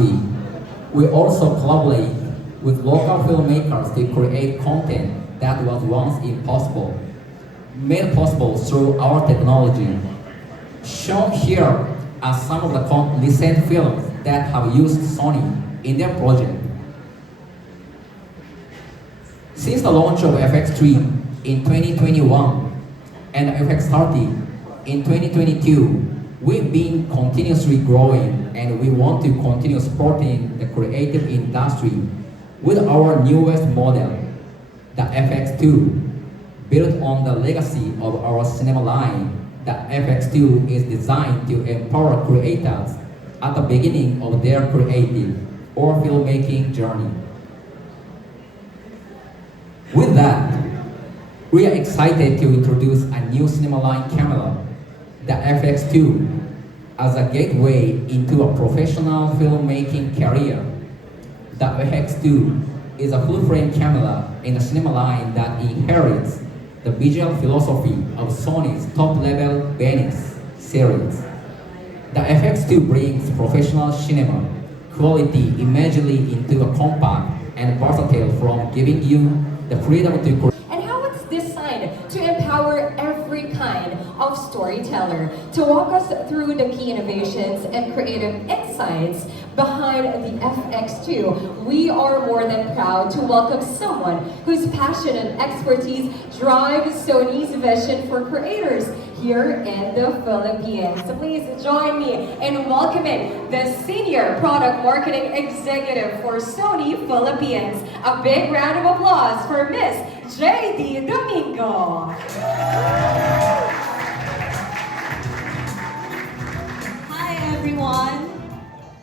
industry. We also collaborate with local filmmakers to create content that was once impossible, made possible through our technology. Shown here are some of the recent films that have used Sony in their project. Since the launch of FX3 in 2021 and FX30 in 2022, we've been continuously growing and we want to continue supporting the creative industry with our newest model, the FX2. Built on the legacy of our cinema line, the FX2 is designed to empower creators at the beginning of their creative or filmmaking journey. With that, we are excited to introduce a new cinema line camera, the FX2, as a gateway into a professional filmmaking career. The FX2 is a full-frame camera in the cinema line that inherits the visual philosophy of Sony's top-level Venice series. The FX2 brings professional cinema quality immediately into a compact and versatile from giving you the freedom to create. And how it's designed to empower every kind of storyteller. To walk us through the key innovations and creative insights behind the FX2, we are more than proud to welcome someone whose passion and expertise drive Sony's vision for creators here in the Philippines. So please join me in welcoming the Senior Product Marketing Executive for Sony Philippines. A big round of applause for Miss JD Domingo. Hi everyone!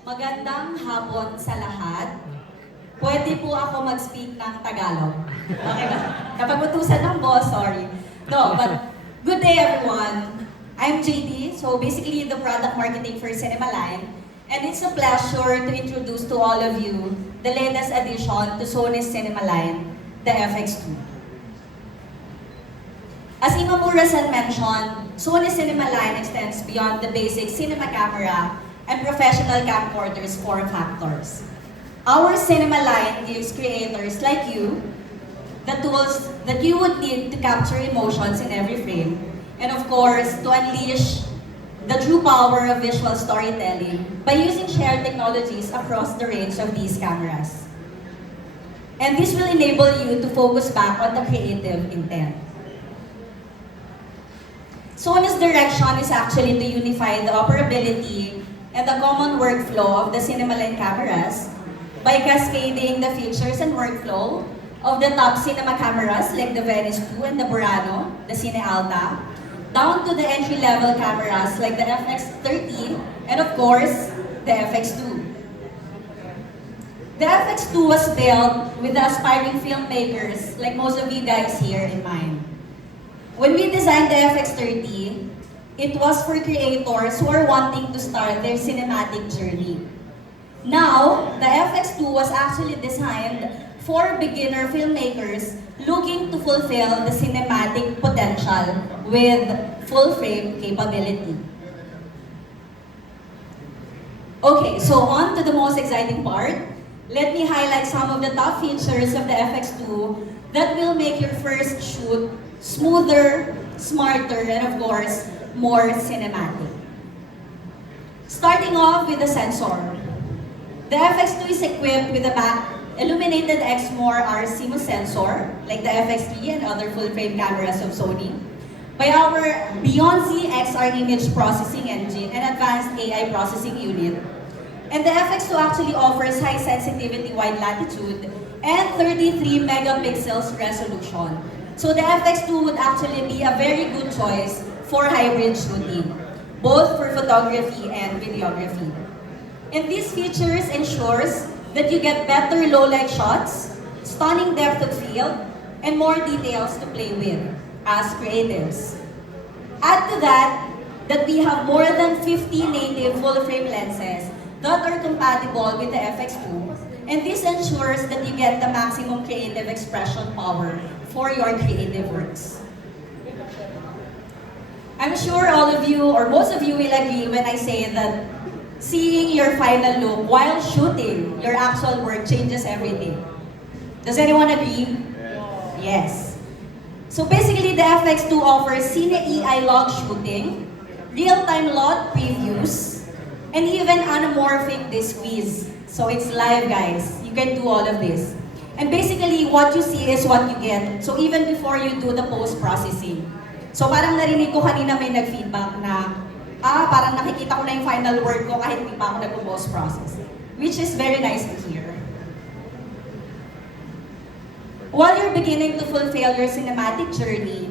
Magandang hapon sa lahat. Pwede po ako mag-speak ng Tagalog. Okay ba? Napagutusan ng boss, sorry. No, but good day everyone. I'm JD, so basically the product marketing for Cinema Line. And it's a pleasure to introduce to all of you the latest addition to Sony's Cinema Line, the FX2. As Imamura-san mentioned, Sony Cinema Line extends beyond the basic cinema camera and professional camcorders form factors. Our cinema line gives creators like you the tools that you would need to capture emotions in every frame, and of course, to unleash the true power of visual storytelling by using shared technologies across the range of these cameras. And this will enable you to focus back on the creative intent. Sony's direction is actually to unify the operability and the common workflow of the cinema line cameras by cascading the features and workflow of the top cinema cameras like the Venice 2 and the Burano, the Cine Alta, down to the entry-level cameras like the FX30 and of course, the FX2. The FX2 was built with the aspiring filmmakers like most of you guys here in mind. When we designed the FX30, it was for creators who are wanting to start their cinematic journey. Now, the FX2 was actually designed for beginner filmmakers looking to fulfill the cinematic potential with full-frame capability. Okay, so on to the most exciting part. Let me highlight some of the top features of the FX2 that will make your first shoot smoother, smarter, and of course, more cinematic. Starting off with the sensor. The FX2 is equipped with a back illuminated Exmor RCMOS sensor, like the FX3 and other full-frame cameras of Sony, by our Beyond Z XR image processing engine and advanced AI processing unit. And the FX2 actually offers high sensitivity wide latitude and 33 megapixels resolution. So the FX2 would actually be a very good choice for hybrid shooting, both for photography and videography. And these features ensures that you get better low-light shots, stunning depth of field, and more details to play with as creatives. Add to that we have more than 50 native full-frame lenses that are compatible with the FX2, and this ensures that you get the maximum creative expression power for your creative works. I'm sure all of you, or most of you will agree when I say that seeing your final look while shooting your actual work changes everything. Does anyone agree? Yes. So basically, the FX2 offers Cine EI log shooting, real-time lot previews, and even anamorphic disc quiz. So it's live, guys. You can do all of this. And basically, what you see is what you get. So even before you do the post-processing. So parang narinig ko kanina may nag-feedback na, parang nakikita ko na yung final work ko kahit hindi pa ako nag-post-process. Which is very nice to hear. While you're beginning to fulfill your cinematic journey,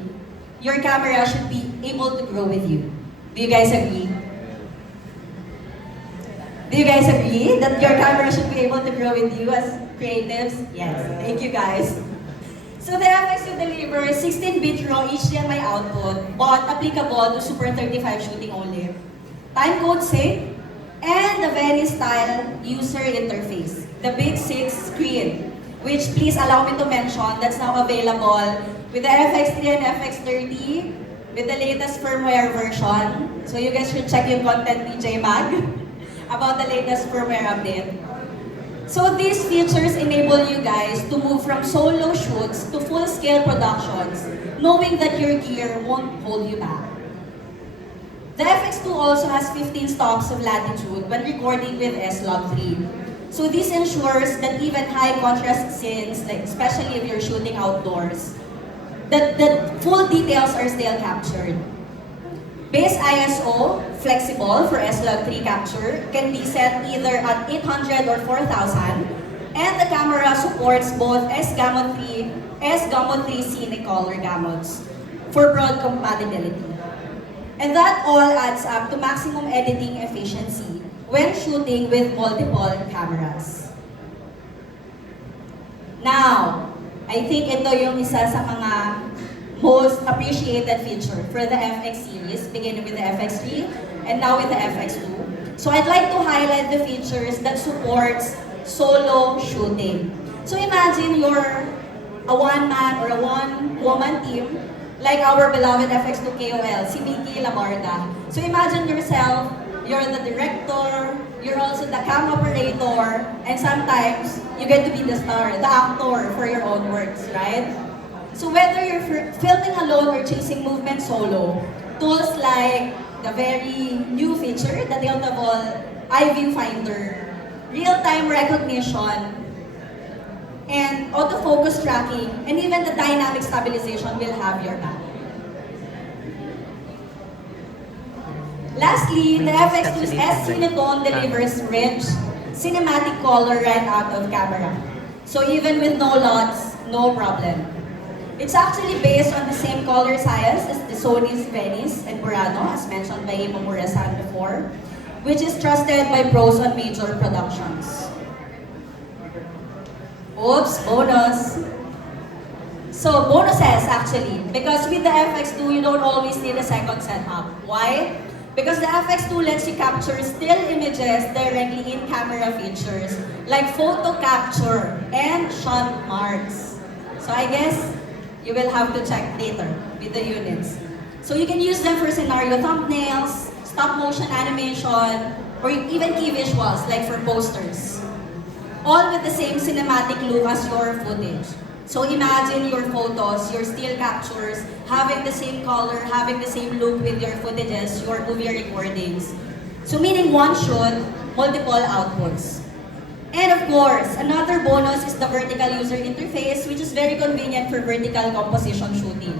your camera should be able to grow with you. Do you guys agree? Do you guys agree that your camera should be able to grow with you as creatives? Yes. Thank you, guys. So the FX2 delivers 16-bit RAW HDMI output, but applicable to Super 35 shooting only. Time code sync, and the Venice-style user interface, the Big 6 screen, which please allow me to mention that's now available with the FX3 and FX30 with the latest firmware version. So you guys should check yung content DJ Mag about the latest firmware update. So these features enable you guys to move from solo shoots to full-scale productions, knowing that your gear won't hold you back. The FX2 also has 15 stops of latitude when recording with S-Log3. So this ensures that even high-contrast scenes, like especially if you're shooting outdoors, that the full details are still captured. Base ISO, flexible for S-Log3 capture, can be set either at 800 or 4000, and the camera supports both S-Gamut 3 Cine Color gamuts for broad compatibility. And that all adds up to maximum editing efficiency when shooting with multiple cameras. Now, I think ito yung isa sa mga most appreciated feature for the FX series, beginning with the FX3 and now with the FX2. So I'd like to highlight the features that supports solo shooting. So imagine you're a one-man or a one-woman team, like our beloved FX2 KOL, si Mickey Labarda. So imagine yourself, you're the director, you're also the cam operator, and sometimes you get to be the star, the actor for your own works, right? So whether you're filming alone or chasing movement solo, tools like the very new feature, the tiltable eye viewfinder, real-time recognition, and autofocus tracking, and even the dynamic stabilization will have your back. Lastly, the FX2's S-Cinetone delivers rich, cinematic color right out of camera. So even with no LUTs, no problem. It's actually based on the same color science as the Sony's Venice and Burano, as mentioned by Mamura-san before, which is trusted by pros on major productions. Oops, bonus. So bonuses actually, because with the FX2 you don't always need a second setup. Why? Because the FX2 lets you capture still images directly in camera features like photo capture and shot marks. So I guess you will have to check later with the units. So you can use them for scenario thumbnails, stop motion animation, or even key visuals like for posters. All with the same cinematic look as your footage. So imagine your photos, your still captures, having the same color, having the same look with your footages, your movie recordings. So meaning one shot, multiple outputs. And of course, another bonus is the vertical user interface, which is very convenient for vertical composition shooting.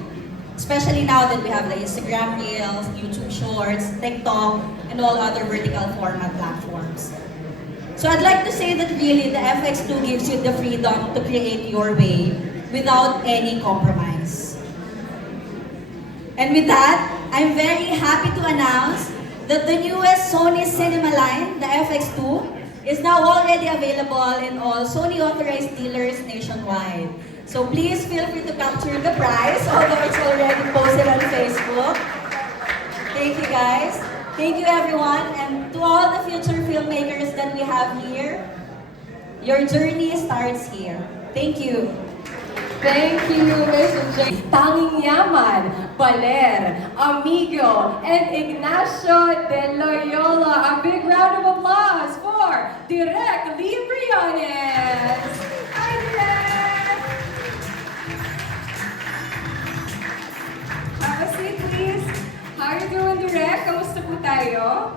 Especially now that we have the Instagram Reels, YouTube Shorts, TikTok, and all other vertical format platforms. So I'd like to say that really the FX2 gives you the freedom to create your way without any compromise. And with that, I'm very happy to announce that the newest Sony cinema line, the FX2, is now already available in all Sony authorized dealers nationwide. So please feel free to capture the price, although it's already posted on Facebook. Thank you guys. Thank you everyone, and to all the future filmmakers that we have here, your journey starts here. Thank you. Thank you, Miss J. Tanging Yaman, Baler, Amigo, and Ignacio de Loyola. A big round of applause for Direk Lee Briones. Hi, Direk! Have a seat, please. How are you doing, Direk? Kamusta po tayo?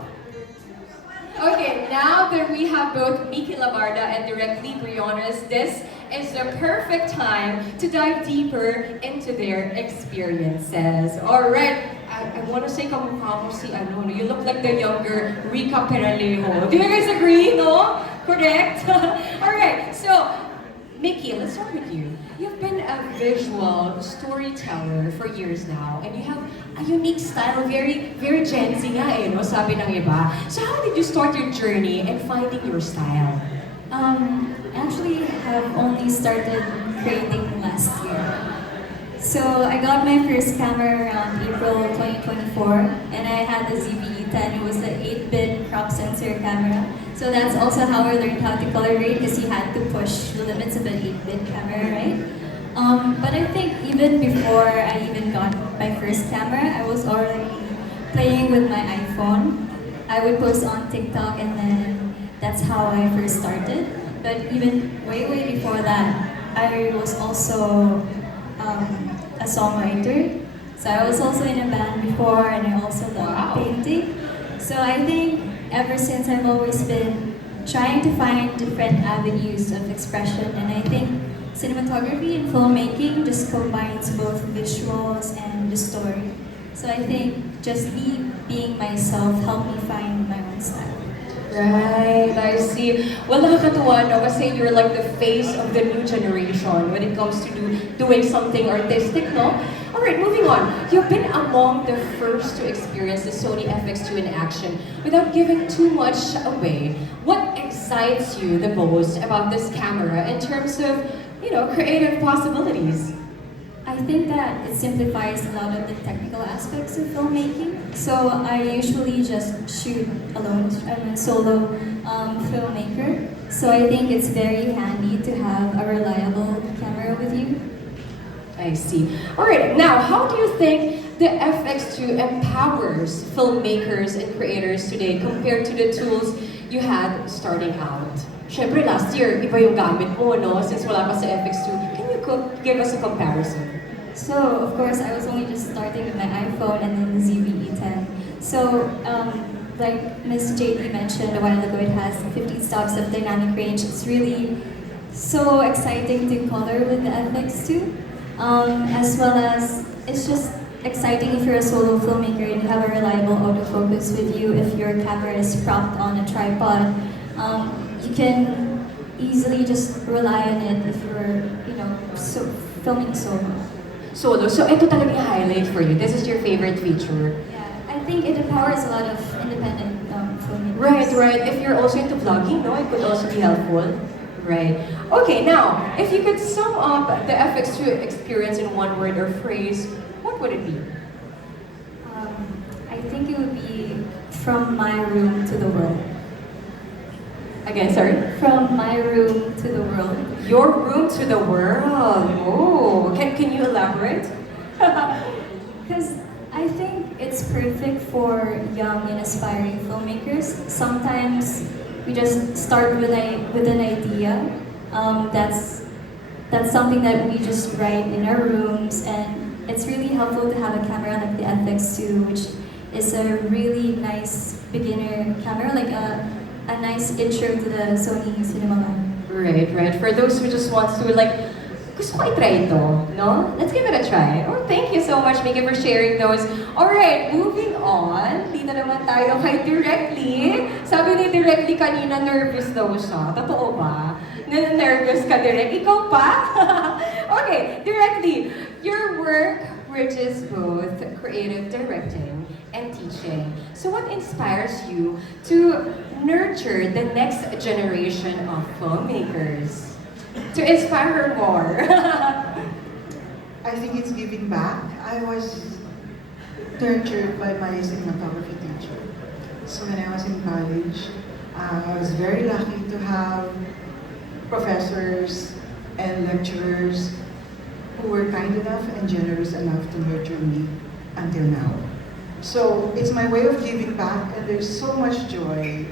Okay, now that we have both Miki Labarda and directly Briones, this is the perfect time to dive deeper into their experiences. Alright, I want to say kamukha mo si ano, you look like the younger Rica Peralejo. Do you guys agree, no? Correct? Alright, so Mickey, let's start with you. You've been a visual storyteller for years now, and you have a unique style, very, very Gen Z nga eh, no? Sabi ng iba. So how did you start your journey in finding your style? Actually have only started creating last year. So I got my first camera around April 2024, and I had the ZV-E10. It was the 8-bit crop sensor camera. So that's also how I learned how to color grade, because you had to push the limits of an 8-bit camera, right? But I think even before I even got my first camera, I was already playing with my iPhone. I would post on TikTok, and then that's how I first started. But even way before that, I was also a songwriter. So I was also in a band before, and I also love painting. So I think ever since I've always been trying to find different avenues of expression, and I think cinematography and filmmaking just combines both visuals and the story. So I think just me being myself helped me find my own style. Right, I see. Well, nakakatuwa, no? Kasi you're like the face of the new generation when it comes to doing something artistic, no? Alright, moving on. You've been among the first to experience the Sony FX2 in action. Without giving too much away, what excites you the most about this camera in terms of, you know, creative possibilities? I think that it simplifies a lot of the technical aspects of filmmaking. So I usually just shoot alone. I'm a solo filmmaker. So I think it's very handy to have a reliable camera with you. I see. Alright, now how do you think the FX2 empowers filmmakers and creators today compared to the tools you had starting out? Syempre last year, iba yung gamit mo, no? Since wala ka sa FX2. Can you give us a comparison? So, of course, I was only just starting with my iPhone and then the ZV-E10. So, like Ms. JD mentioned a while ago, it has 15 stops of dynamic range. It's really so exciting to color with the FX2. As well as, it's just exciting if you're a solo filmmaker and you have a reliable autofocus with you. If your camera is propped on a tripod, you can easily just rely on it if you're, you know, filming solo. Solo. So ito talaga yung highlight for you. This is your favorite feature. Yeah, I think it empowers a lot of independent filmmakers. Right. If you're also into vlogging, no, it could also be helpful. Right. Okay, now, if you could sum up the FX2 experience in one word or phrase, what would it be? I think it would be from my room to the world. Again, sorry? From my room to the world. Your room to the world. Oh, can you elaborate? Because I think it's perfect for young and aspiring filmmakers. Sometimes we just start with an idea. That's something that we just write in our rooms, and it's really helpful to have a camera like the FX2, which is a really nice beginner camera, like a nice intro to the Sony cinema line. Right. For those who just wants to like, gusto ko i-try ito, no? Let's give it a try. Oh, thank you so much, Miki, for sharing those. Alright, moving on. Dito naman tayo kay Directly. Sabi ni Directly kanina, nervous daw siya. Totoo ba? Nervous ka, Direct? Ikaw pa? Okay, Directly, your work bridges both creative directing and teaching. So what inspires you to nurture the next generation of filmmakers? To inspire her more. I think it's giving back. I was nurtured by my cinematography teacher. So when I was in college, I was very lucky to have professors and lecturers who were kind enough and generous enough to nurture me until now. So it's my way of giving back, and there's so much joy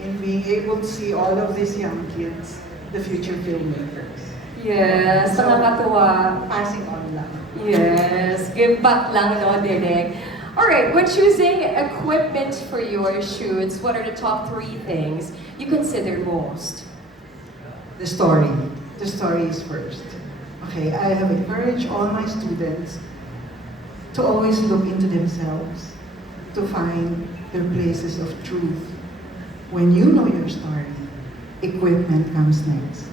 in being able to see all of these young kids, the future filmmakers. Yes, So, nakakatuwa. Passing on lang. Yes, give back lang, no, Direk. Alright, when choosing equipment for your shoots, what are the top 3 things you consider most? The story. The story is first. Okay, I have encouraged all my students to always look into themselves, to find their places of truth. When you know your story, equipment comes next.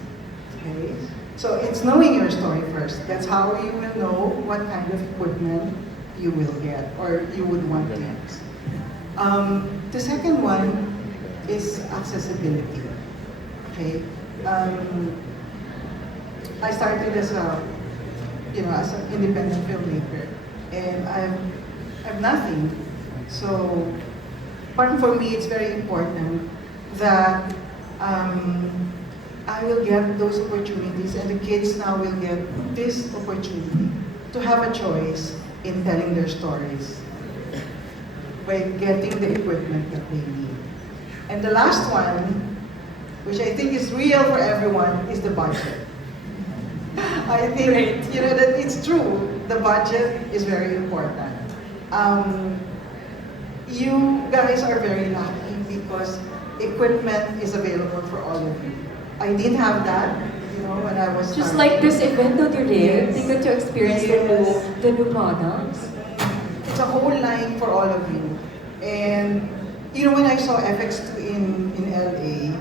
Okay? So it's knowing your story first. That's how you will know what kind of equipment you will get or you would want to use. The second one is accessibility. Okay? I started as as an independent filmmaker, and I'm nothing. So, for me, it's very important that I will get those opportunities, and the kids now will get this opportunity to have a choice in telling their stories by getting the equipment that they need. And the last one, which I think is real for everyone, is the budget. I think, that it's true. The budget is very important. You guys are very lucky because equipment is available for all of you. I didn't have that, when I was Just starting. like this event, no, Direk, Yes. they got to experience Yes. the new products. It's a whole line for all of you. And, when I saw FX2 in LA,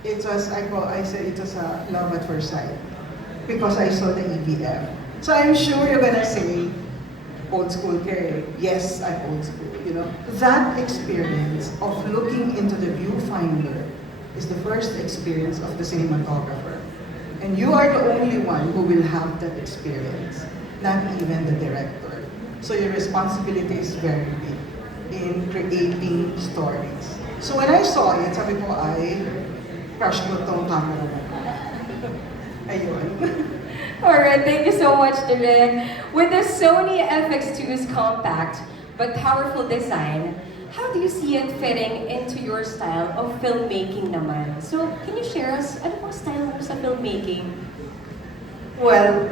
I said it was a love at first sight because I saw the EVF. So I'm sure you're gonna say, old school Kerry. Yes, I'm old school, That experience of looking into the viewfinder is the first experience of the cinematographer. And you are the only one who will have that experience, not even the director. So your responsibility is very big in creating stories. So when I saw it, sabi ko, crush ko tong camera na to. Ayun. Alright, thank you so much, Direk. With the Sony FX2's compact but powerful design, how do you see it fitting into your style of filmmaking naman? So, can you share us, ano pong style mo sa filmmaking? Well,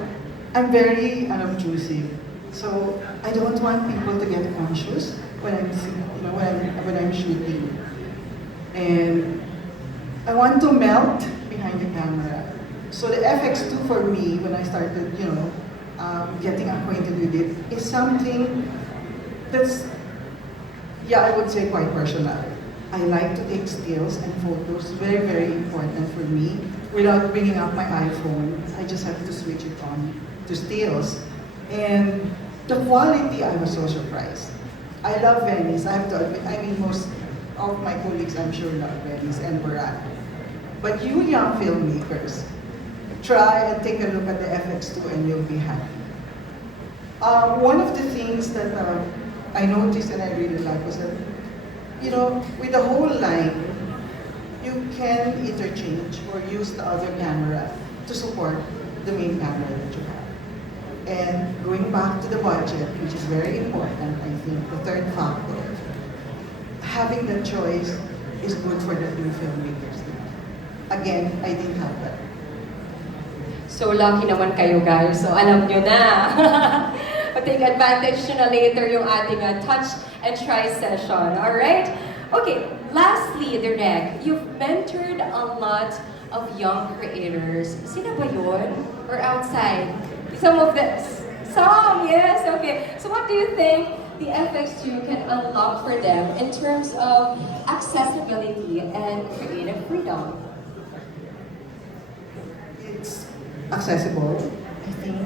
I'm very unobtrusive. So I don't want people to get conscious when I'm shooting. And I want to melt behind the camera. So the FX2 for me, when I started, getting acquainted with it, is something that's, I would say quite personal. I like to take stills and photos, very, very important for me. Without bringing out my iPhone, I just have to switch it on to stills. And the quality, I was so surprised. I love Venice, I have to admit, most of my colleagues, I'm sure, love Venice and Barat. But you young filmmakers, try and take a look at the FX2 and you'll be happy. One of the things that I noticed and I really like was that, with the whole line, you can interchange or use the other camera to support the main camera that you have. And going back to the budget, which is very important, I think, the third factor, having that choice is good for the new filmmakers. Again, I didn't have that. So lucky naman kayo guys. So alam nyo na. Take advantage nyo na later yung ating touch and try session. Alright? Okay, lastly, Direk, you've mentored a lot of young creators. Sino ba yun? Or outside? Some of them? Some, yes, okay. So what do you think the FX2 can unlock for them in terms of accessibility and creative freedom? It's accessible, I think,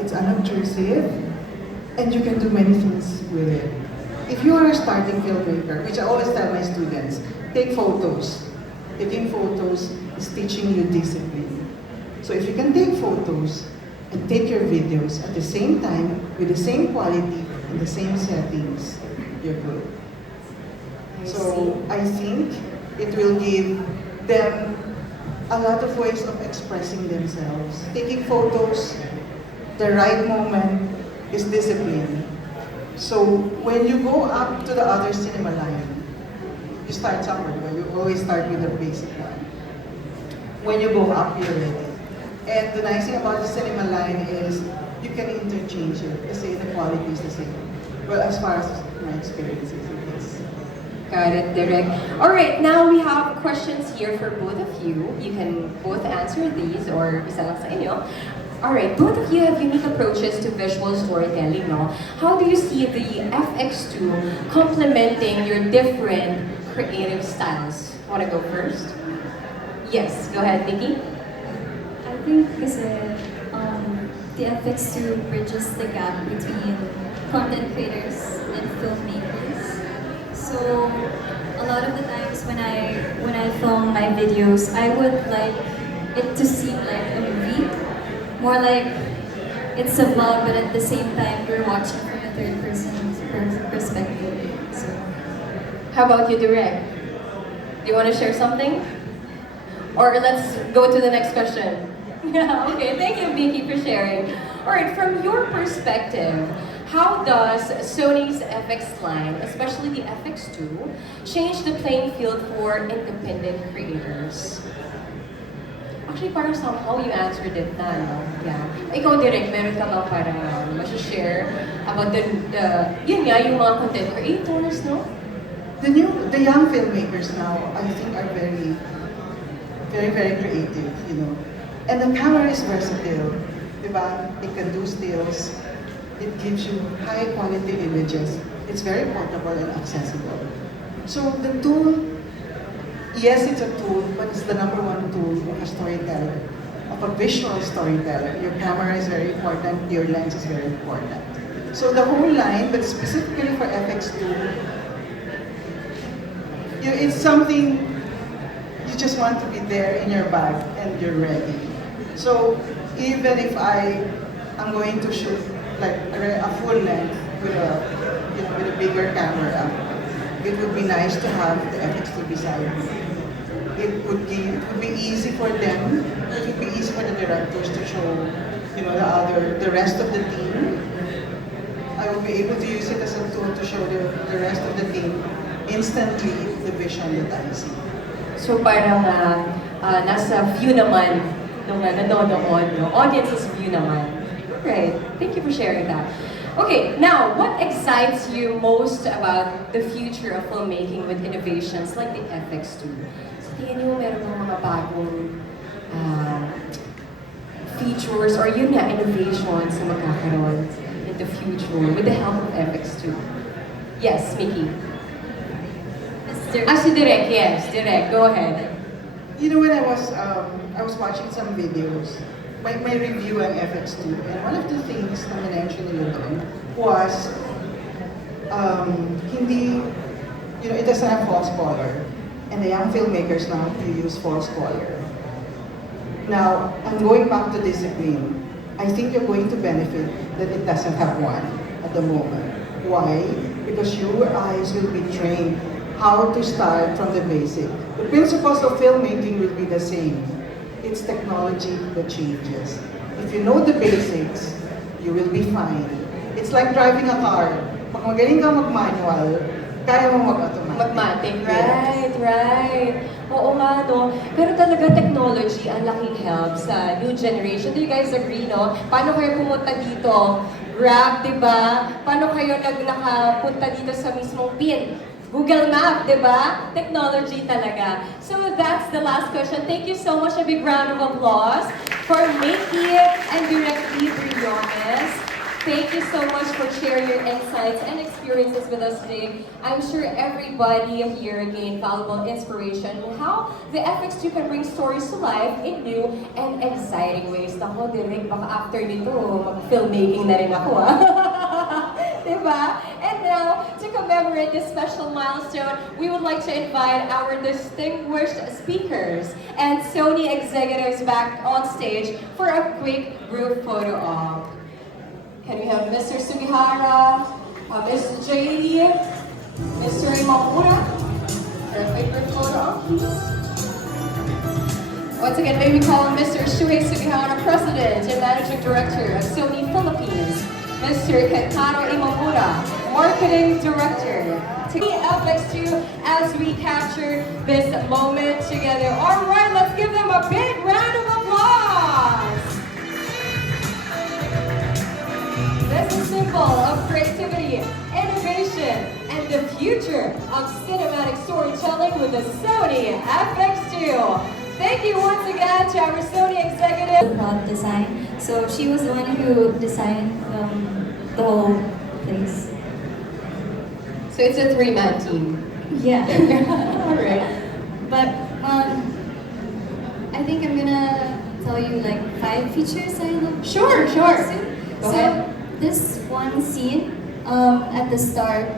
it's unobtrusive, and you can do many things with it. If you are a starting filmmaker, which I always tell my students, take photos. Taking photos is teaching you discipline. So if you can take photos and take your videos at the same time, with the same quality, and the same settings, you're good. So I think it will give them a lot of ways of expressing themselves. Taking photos, the right moment is discipline. So when you go up to the other cinema line, you start somewhere, but you always start with the basic one. When you go up, you're ready. And the nice thing about the cinema line is you can interchange it. Kasi the quality is the same. Well, as far as my experience is, it is. Got it, Direk. All right, now we have questions here for both of you. You can both answer these or isa lang sa inyo. All right, both of you have unique approaches to visual storytelling, no? How do you see the FX2 complementing your different creative styles? Want to go first? Yes, go ahead, Nikki. I think kasi the FX2 bridges the gap between content creators and filmmakers. So a lot of the times when I film my videos, I would like it to seem like a movie, more like it's a vlog, but at the same time you're watching from a third person's perspective. So How about you, Direk? Do you want to share something? Or let's go to the next question. Yeah, okay. Thank you, Vicky, for sharing. All right, from your perspective, how does Sony's FX line, especially the FX2, change the playing field for independent creators? Actually, parang somehow you answered it na, no? Yeah. Ikaw, Direk, meron ka bang parang share about yun nga, yung mga content creators, no? The young filmmakers now, I think, are very, very, very creative, you know. And the camera is versatile, diba? It can do stills. It gives you high quality images. It's very portable and accessible. So the tool, yes, it's a tool, but it's the number one tool of a storyteller, of a visual storyteller. Your camera is very important, your lens is very important. So the whole line, but specifically for FX2, it's something you just want to be there in your bag and you're ready. So even if I'm going to shoot like a full length with a bigger camera, it would be nice to have the FX2 beside me. It would be easy for them. It would be easy for the directors to show, the rest of the team. I will be able to use it as a tool to show the rest of the team instantly the vision that I see. So parang nasa view naman nung nanonood, no? Audience's view naman. Right. Thank you for sharing that. Okay, now, what excites you most about the future of filmmaking with innovations like the FX2? Sa tingin niyo, meron bang mga bagong features or yun nga, innovations na magkakaroon in the future with the help of FX2? Yes, Mickey. Si Direk, yes, Direk, go ahead. You know, when I was watching some videos, my review on FX2, and one of the things na mention nila doon was, it doesn't have false color. And the young filmmakers now, you use false color. Now, I'm going back to discipline. I think you're going to benefit that it doesn't have one at the moment. Why? Because your eyes will be trained how to start from the basic. The principles of filmmaking will be the same. It's technology that changes. If you know the basics, you will be fine. It's like driving a car. Pag magaling ka mag-manual, kaya mo mag-automatic. Magmatic, right. Oo nga, no? Pero talaga technology ang laking help sa new generation. Do you guys agree, no? Paano kayo pumunta dito? Grab, di ba? Paano kayo nakapunta dito sa mismong pin? Google Map, di ba? Technology talaga. So that's the last question. Thank you so much. A big round of applause for Mickey and Directly Briones. Thank you so much for sharing your insights and experiences with us today. I'm sure everybody here gained valuable inspiration on how the FX2 can bring stories to life in new and exciting ways. Nako, Direk, baka after nito, mag-filmmaking na rin ako, Diba? And now, to commemorate this special milestone, we would like to invite our distinguished speakers and Sony executives back on stage for a quick group photo op. Can we have Mr. Sugihara, Ms. JD, Mr. Imamura, for a quick group photo op, please? Once again, may we call Mr. Shuhei Sugihara, President and Managing Director of SONY Philippines. Mr. Kentaro Imamura, Marketing Director. To the FX2 as we capture this moment together. All right, let's give them a big round of applause. This is symbol of creativity, innovation, and the future of cinematic storytelling with the SONY FX2. Thank you once again to our SONY executive. Prop design. So she was the one who designed the whole place. So it's a three-man team. Yeah. All right. But I think I'm gonna tell you like 5 features I love. Sure. Go So ahead. this one scene at the start,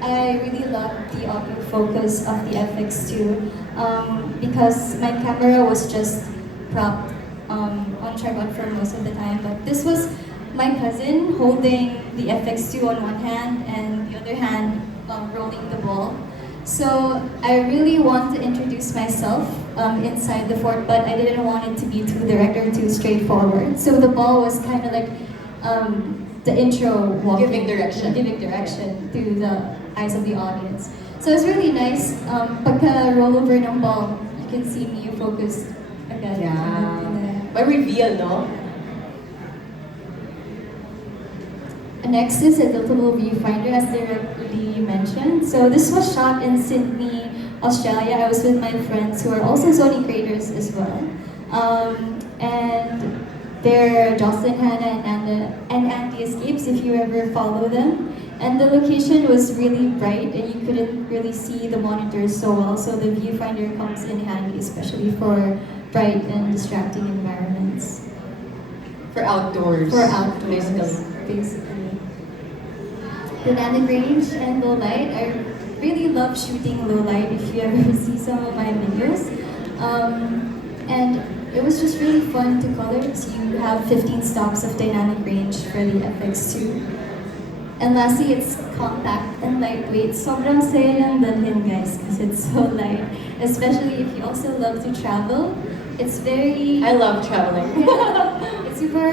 I really loved the autofocus of the FX2 because my camera was just propped on tripod for most of the time. But this was my cousin holding the FX2 on one hand and the other hand rolling the ball. So I really want to introduce myself inside the fort, but I didn't want it to be too direct or too straightforward. So the ball was kind of like the intro walking, Giving direction. giving direction through the eyes of the audience. So it's really nice. Pagka roll over ng ball, you can see me focused agad. Yeah. May reveal, no? Next is a tiltable viewfinder, as directly mentioned. So this was shot in Sydney, Australia. I was with my friends who are also Sony creators as well. And they're Jocelyn, Hannah, and Andy Escapes, if you ever follow them. And the location was really bright and you couldn't really see the monitors so well. So the viewfinder comes in handy, especially for bright and distracting environments. For outdoors. For outdoors, basically. Dynamic range and low light. I really love shooting low light if you ever see some of my videos. And it was just really fun to color. So you have 15 stops of dynamic range for the FX2. And lastly, it's compact and lightweight. Sobrang saya niyang dalhin, guys, because it's so light. Especially if you also love to travel. It's very... I love traveling. It's super,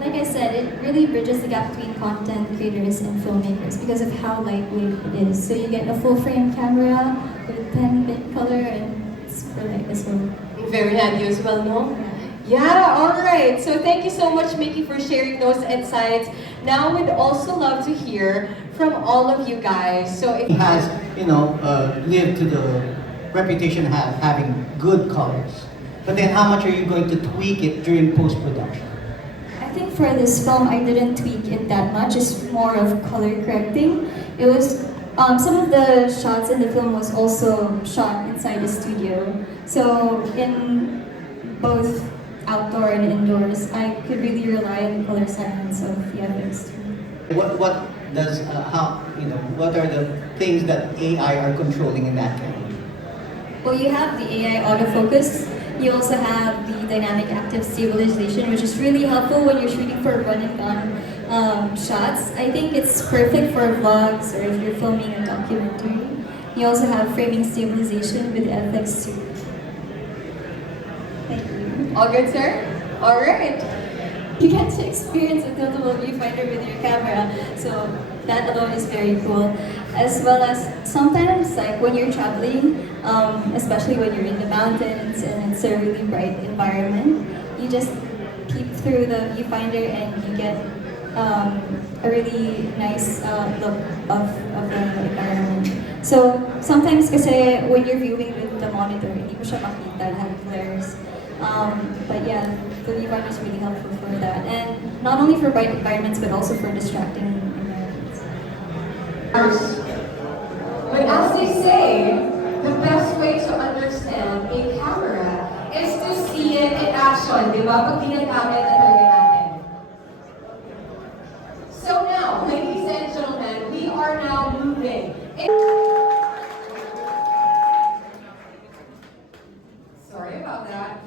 like I said, it really bridges the gap between content creators and filmmakers because of how lightweight it is. So you get a full frame camera with 10-bit color and it's super light as well. Very handy as well, no? Yeah, all right. So thank you so much, Mickey, for sharing those insights. Now we'd also love to hear from all of you guys. So if has, lived to the reputation of having good colors. But then how much are you going to tweak it during post-production? I think for this film, I didn't tweak it that much. It's more of color correcting. It was, some of the shots in the film was also shot inside the studio. So in both outdoor and indoors, I could really rely on the color science of the FX2. What does, what are the things that AI are controlling in that camera? Well, you have the AI autofocus. You also have the dynamic active stabilization, which is really helpful when you're shooting for run and gun shots. I think it's perfect for vlogs or if you're filming a documentary. You also have framing stabilization with FX2. Thank you. all good, sir? All right. You get to experience a tiltable viewfinder with your camera, so that alone is very cool. As well as sometimes, like when you're traveling, especially when you're in the mountains and it's a really bright environment, you just peep through the viewfinder and you get a really nice look of the environment. So sometimes kasi when you're viewing with the monitor, hindi mo siya makita lahat of flares. But yeah, the viewfinder is really helpful for that. And not only for bright environments, but also for distracting environments. But as they say, the best way to understand a camera is to see it in action, di ba? Pag ginagamit na talaga natin. So now, ladies and gentlemen, we are now moving. Sorry about that.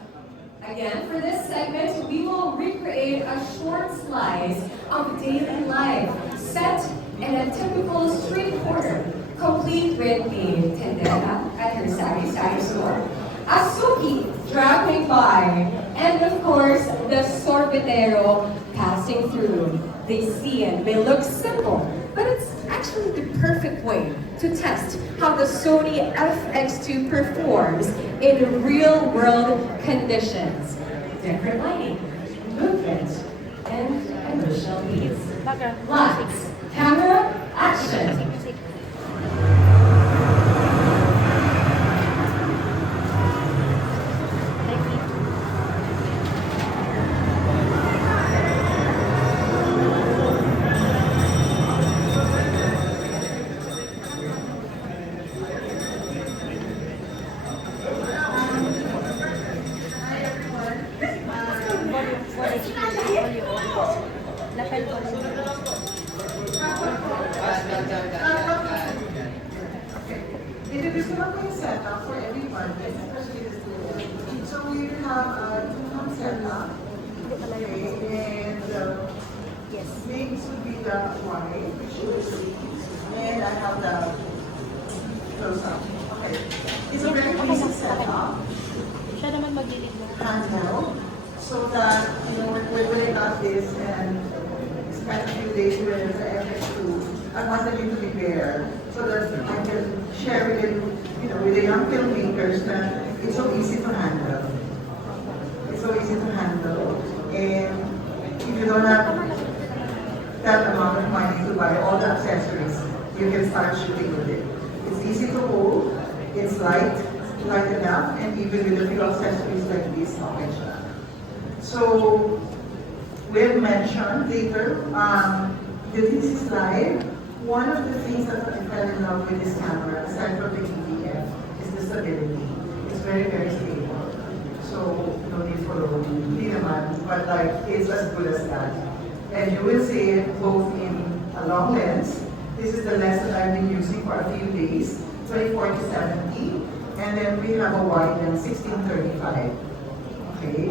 Again, for this segment, we will recreate a short slice of daily life set in a typical street corner, complete with a tendera at her sari store, a suki dropping by, and of course, the sorbetero passing through. They see it, may look simple, but it's actually the perfect way to test how the Sony FX2 performs in real-world conditions. Different lighting, movement, and emotional beats. Lights, camera, action. Introduce ko lang po yung setup for everyone, especially the students. So we will have a two-home setup. Okay, and things would be the white, which you will see. And I have the close-up. Okay. It's a very easy setup. Siya naman maglilid mo. Handheld, so that, you know, when I got this and spent a few days with the FX2, I wanted it to be there so that I can share it, you know, with the young filmmakers that it's so easy to handle. It's so easy to handle, and if you don't have that amount of money to buy all the accessories, you can start shooting with it. It's easy to hold, it's light enough, and even with a few accessories like this, okay siya. So, we'll mention later, the this is live. One of the things that I fell in love with this camera, aside from the EDF, is the stability. It's very, very stable. So, no need for hindi naman, but like, it's as good as that. And you will see it both in a long lens. This is the lens that I've been using for a few days, 24 to 70. And then we have a wide lens, 1635. Okay.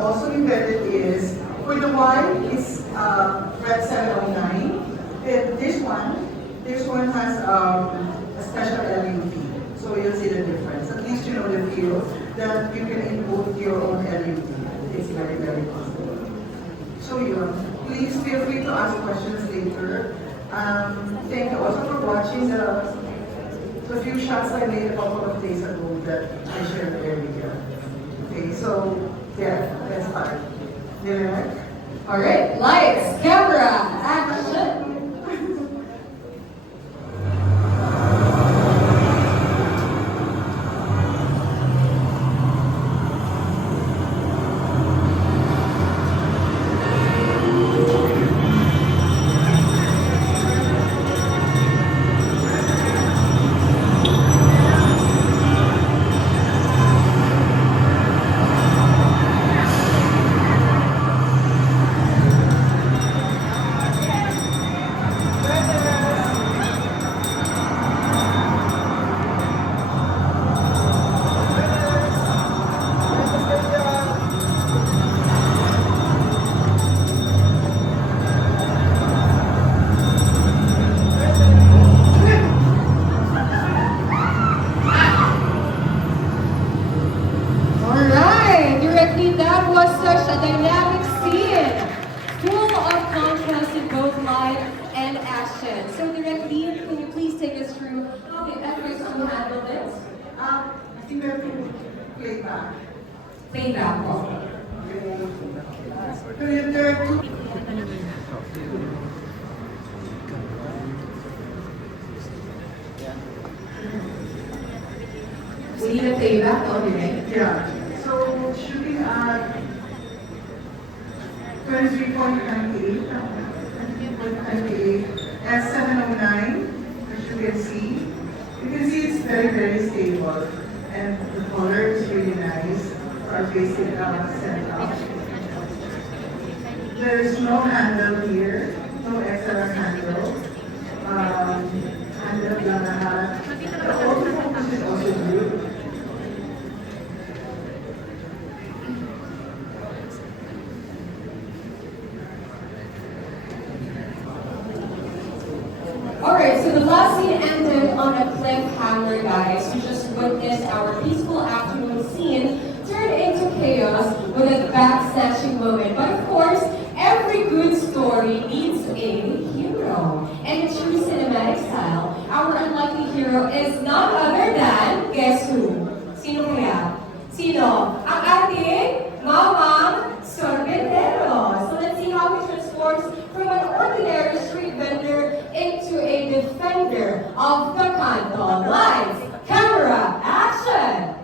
Also embedded is, for the wide, it's Red 709. This one has a special LED. So you'll see the difference. At least you know the feel that you can input your own LED. It's very, very possible. So please feel free to ask questions later. Thank you also for watching the few shots I made a couple of days ago that I shared earlier. Okay, so yeah, let's start. Direct. All right, lights, camera, action. That was such a dynamic scene, full of contrast in both light and action. So directly, can you please take us through how the FX2 handled it? I think we have to play back. Playback. There are two. We need a playback, okay? Yeah. So shooting at 23.98, at 709, as you can see. You can see it's very, very stable. And the color is really nice. Our basic setup. There is no handle here, no extra handle. Handle lang lahat. The autofocus is also good. Alright, so the last scene ended on a cliffhanger, guys. You just witnessed our peaceful afternoon scene to back-snatching moment. But of course, every good story needs a hero. And in true cinematic style, our unlikely hero is none other than, guess who? Sino kaya? Sino? Ang ating Mamang Sorbetero. So let's see how he transforms from an ordinary street vendor into a defender of the canto. Lights, camera, action!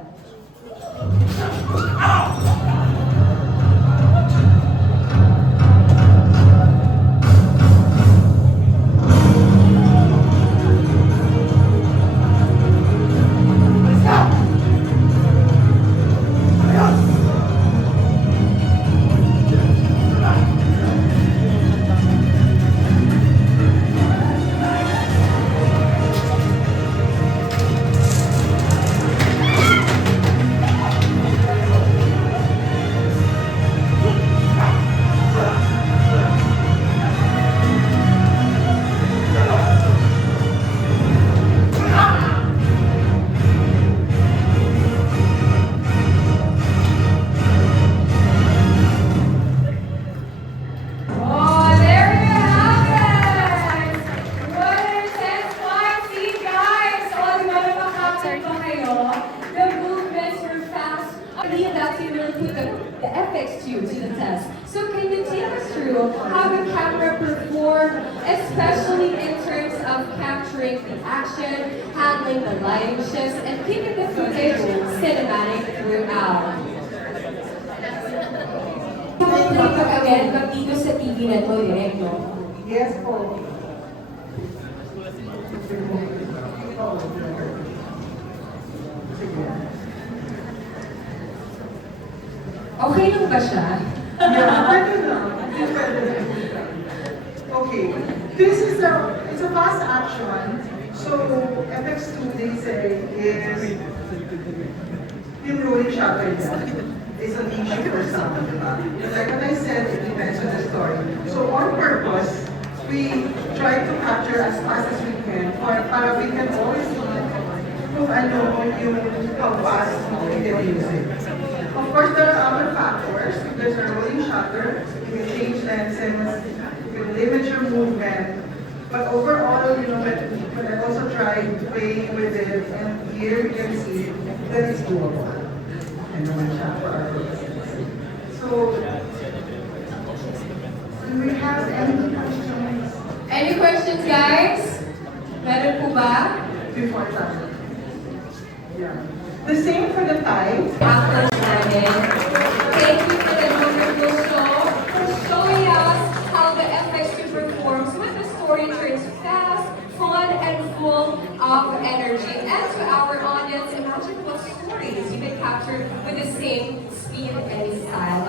Oh, there you have it! What an intense fight scene, guys! Oh, di ba nakakapit ba kayo? The movements were fast. I believe that you will put the FX2 to the test. So can you take us through how the camera performed, especially in terms of capturing the action, handling the lighting shifts, and keeping the footage cinematic throughout? Playback again, pag dito sa TV na to, direct, no? Yes po. Okay lang ba siya? Yeah, pwede na. Pwede na. Okay. This is it's a fast action. So, FX2, they say, is yung rolling shutter niya. Is an issue for some, diba? Like what I said, it depends on the story. So on purpose, we try to capture as fast as we can, or para we can always see kung ano yung how fast we can use it. Of course, there are other factors. If there's a rolling shutter, you can change lenses, you can limit your movement. But overall, you know, but I also tried playing with it, and here you can see that it's doable. So, do we have any questions? Any questions, guys? Meron po ba? Before time. Yeah. The same for the time.